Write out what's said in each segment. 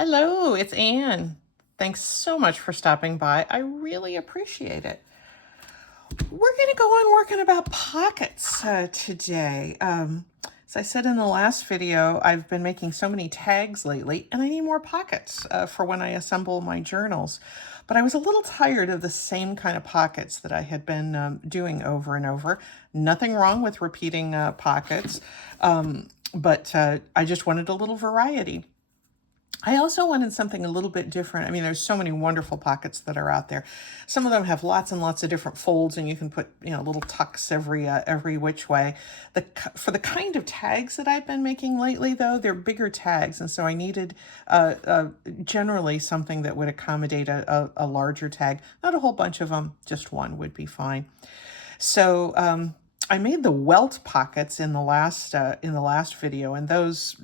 Hello, it's Anne. Thanks so much for stopping by. I really appreciate it. We're going to go on working about pockets today. As I said in the last video, I've been making so many tags lately, and I need more pockets for when I assemble my journals. But I was a little tired of the same kind of pockets that I had been doing over and over. Nothing wrong with repeating pockets, but I just wanted a little variety. I also wanted something a little bit different. I mean, there's so many wonderful pockets that are out there. Some of them have lots and lots of different folds, and you can put, little tucks every which way. For the kind of tags that I've been making lately, though, they're bigger tags, and so I needed generally something that would accommodate a larger tag. Not a whole bunch of them, just one would be fine. So I made the welt pockets in the last video, and those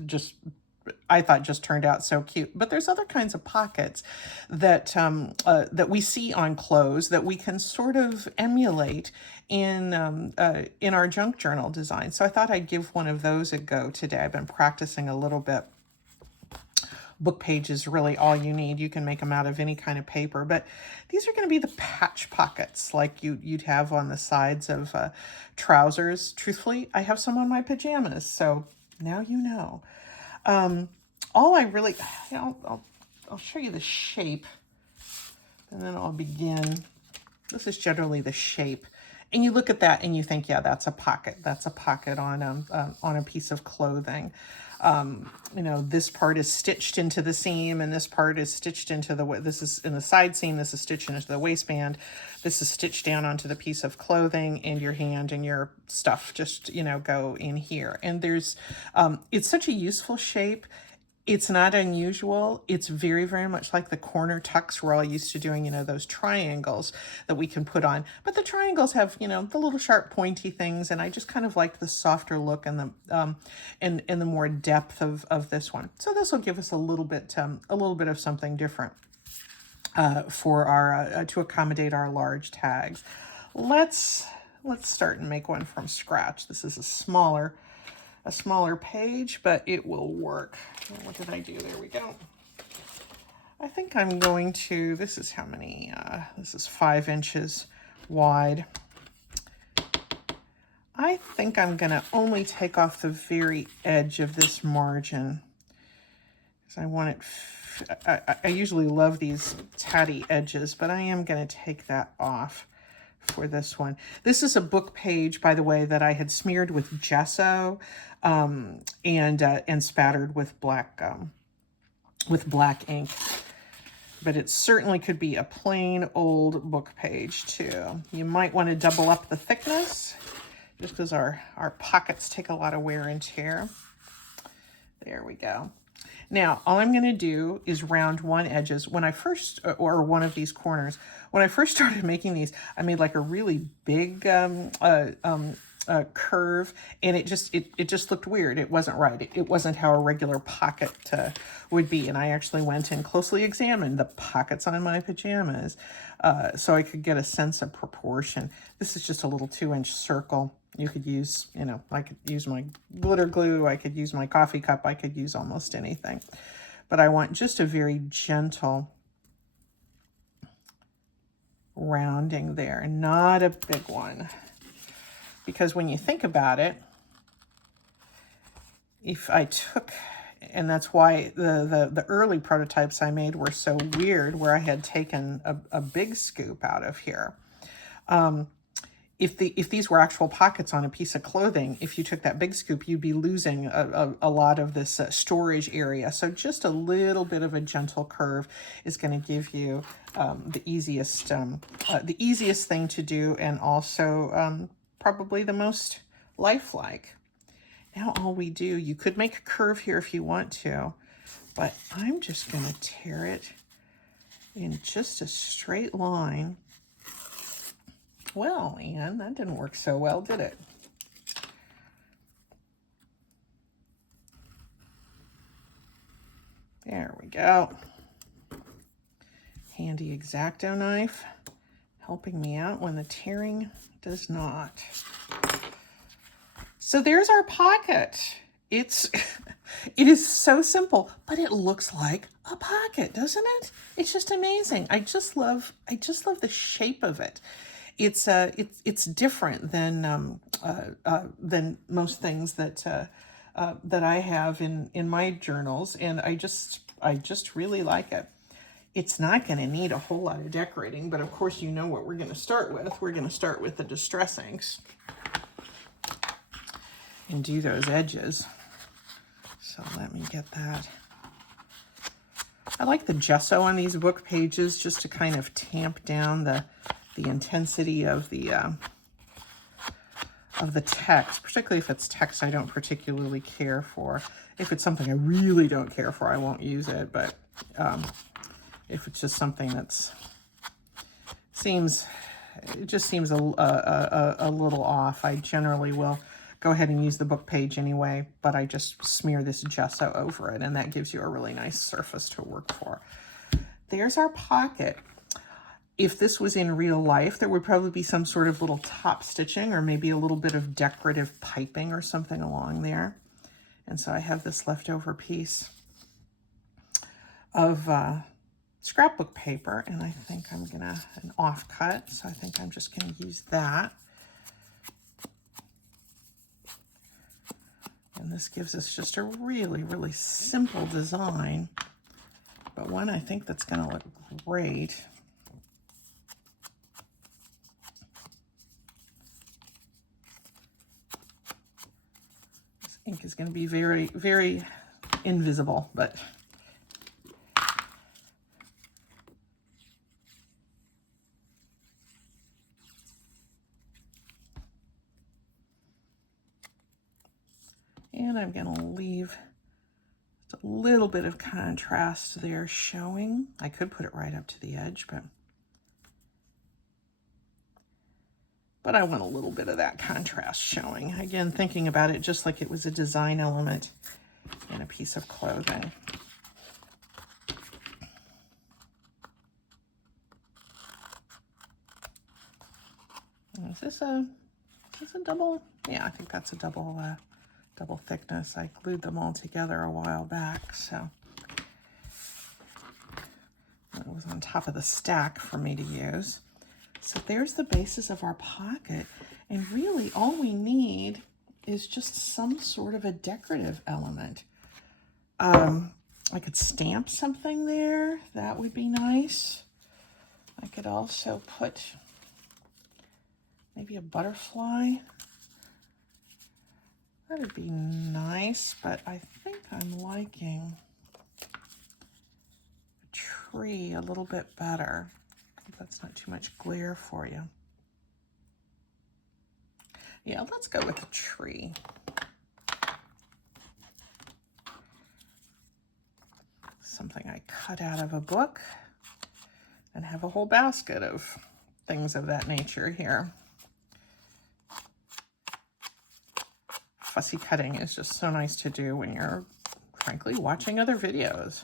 I thought just turned out so cute. But there's other kinds of pockets that that we see on clothes that we can sort of emulate in our junk journal design. So I thought I'd give one of those a go today. I've been practicing a little bit. Book page is really all you need. You can make them out of any kind of paper, but these are going to be the patch pockets like you'd have on the sides of trousers. Truthfully, I have some on my pajamas, so now you know. All I really, I'll show you the shape, and then I'll begin. This is generally the shape, and you look at that and you think, yeah, that's a pocket. That's a pocket on a piece of clothing. This part is stitched into the seam, and this part is stitched into this is in the side seam. This is stitched into the waistband. This is stitched down onto the piece of clothing, and your hand and your stuff just, go in here. And there's, it's such a useful shape. It's not unusual. It's very, very much like the corner tucks we're all used to doing, those triangles that we can put on. But the triangles have, the little sharp pointy things, and I just kind of like the softer look and the more depth of this one. So this will give us a little bit of something different for our to accommodate our large tags. Let's start and make one from scratch. This is a smaller page, but it will work. What did I do? There we go. I think I'm going to, this is how many, this is 5 inches wide. I think I'm going to only take off the very edge of this margin, because I want it, I usually love these tatty edges, but I am going to take that off for this one. This is a book page, by the way, that I had smeared with gesso and spattered with black ink. But it certainly could be a plain old book page too. You might want to double up the thickness, just because our pockets take a lot of wear and tear. There we go. Now, all I'm going to do is round one edges. When I first, or one of these corners, when I first started making these, I made like a really big curve, and it just looked weird. It wasn't right. It wasn't how a regular pocket would be. And I actually went and closely examined the pockets on my pajamas so I could get a sense of proportion. This is just a little 2-inch circle. You could use, I could use my glitter glue, I could use my coffee cup, I could use almost anything. But I want just a very gentle rounding there, not a big one. Because when you think about it, if I took, and that's why the early prototypes I made were so weird, where I had taken a big scoop out of here. If these were actual pockets on a piece of clothing, if you took that big scoop, you'd be losing a lot of this storage area. So just a little bit of a gentle curve is going to give you the easiest thing to do, and also probably the most lifelike. Now all we do, you could make a curve here if you want to, but I'm just going to tear it in just a straight line. Well, Anne, that didn't work so well, did it? There we go. Handy X-Acto knife, helping me out when the tearing does not. So there's our pocket. It's It is so simple, but it looks like a pocket, doesn't it? It's just amazing. I just love the shape of it. It's different than most things that I have in my journals, and I just really like it. It's not going to need a whole lot of decorating, but of course you know what we're going to start with. We're going to start with the distress inks and do those edges. So let me get that. I like the gesso on these book pages just to kind of tamp down the intensity of the text, particularly if it's text I don't particularly care for. If it's something I really don't care for, I won't use it, but if it's just something that's it just seems a little off, I generally will go ahead and use the book page anyway, but I just smear this gesso over it, and that gives you a really nice surface to work for. There's our pocket. If this was in real life, there would probably be some sort of little top stitching or maybe a little bit of decorative piping or something along there. And so I have this leftover piece of scrapbook paper, and I think I'm gonna, an offcut, so I think I'm just gonna use that. And this gives us just a really, really simple design, but one I think that's gonna look great. This ink is gonna be very, very invisible, but and I'm going to leave just a little bit of contrast there showing. I could put it right up to the edge, but I want a little bit of that contrast showing. Again, thinking about it just like it was a design element in a piece of clothing. Is this a double? Yeah, I think that's a double thickness. I glued them all together a while back, so it was on top of the stack for me to use. So there's the basis of our pocket, and really all we need is just some sort of a decorative element. I could stamp something there. That would be nice. I could also put maybe a butterfly. That would be nice, but I think I'm liking a tree a little bit better. If that's not too much glare for you. Yeah, let's go with a tree. Something I cut out of a book and have a whole basket of things of that nature here. Fussy cutting is just so nice to do when you're, frankly, watching other videos.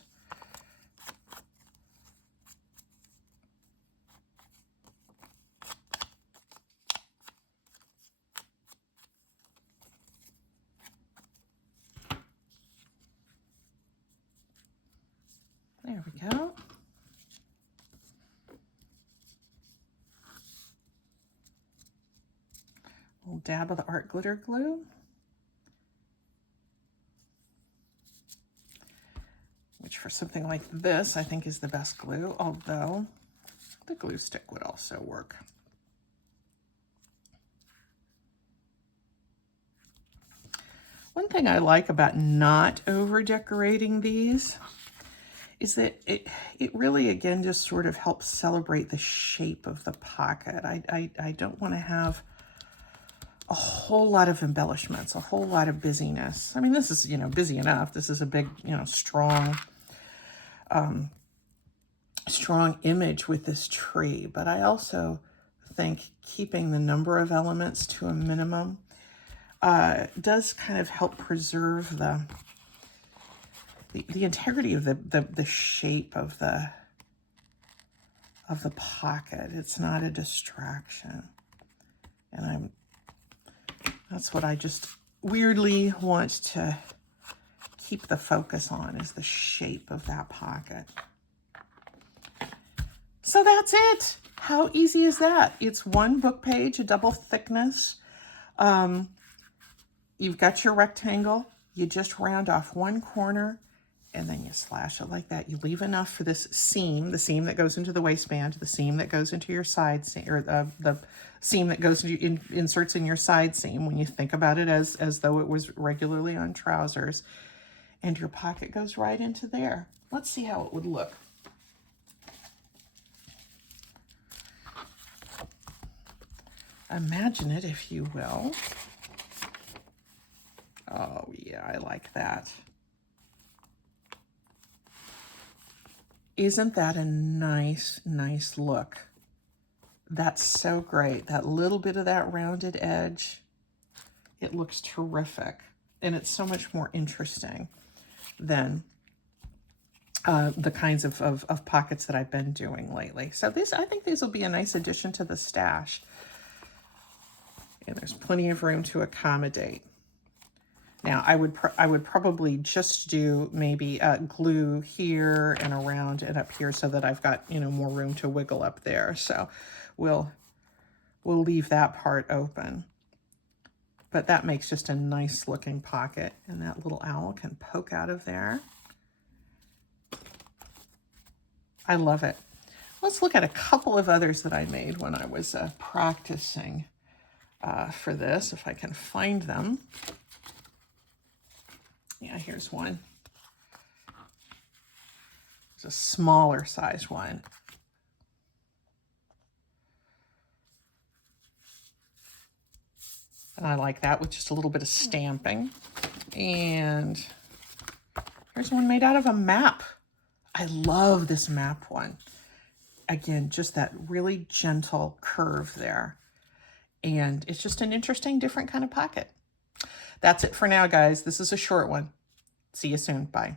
There we go. A little dab of the art glitter glue. Which for something like this, I think is the best glue, although the glue stick would also work. One thing I like about not over decorating these is that it really, again, just sort of helps celebrate the shape of the pocket. I don't want to have a whole lot of embellishments, a whole lot of busyness. I mean, this is, busy enough. This is a big, strong image with this tree, but I also think keeping the number of elements to a minimum does kind of help preserve the integrity of the shape of the pocket. It's not a distraction, and that's what I just weirdly want to keep the focus on is the shape of that pocket. So that's it. How easy is that? It's one book page, a double thickness. You've got your rectangle. You just round off one corner and then you slash it like that. You leave enough for this seam, the seam that goes into the waistband, the seam that goes into your side seam, or the seam that goes into, inserts in your side seam when you think about it as though it was regularly on trousers. And your pocket goes right into there. Let's see how it would look. Imagine it, if you will. Oh yeah, I like that. Isn't that a nice, nice look? That's so great. That little bit of that rounded edge, it looks terrific. And it's so much more interesting than the kinds of pockets that I've been doing lately. So I think these will be a nice addition to the stash. And there's plenty of room to accommodate. Now, I would probably just do maybe glue here and around and up here so that I've got, you know, more room to wiggle up there. So we'll leave that part open. But that makes just a nice looking pocket, and that little owl can poke out of there. I love it. Let's look at a couple of others that I made when I was practicing for this, if I can find them. Yeah, here's one. It's a smaller size one. And I like that with just a little bit of stamping. And here's one made out of a map. I love this map one. Again, just that really gentle curve there. And it's just an interesting, different kind of pocket. That's it for now, guys. This is a short one. See you soon. Bye.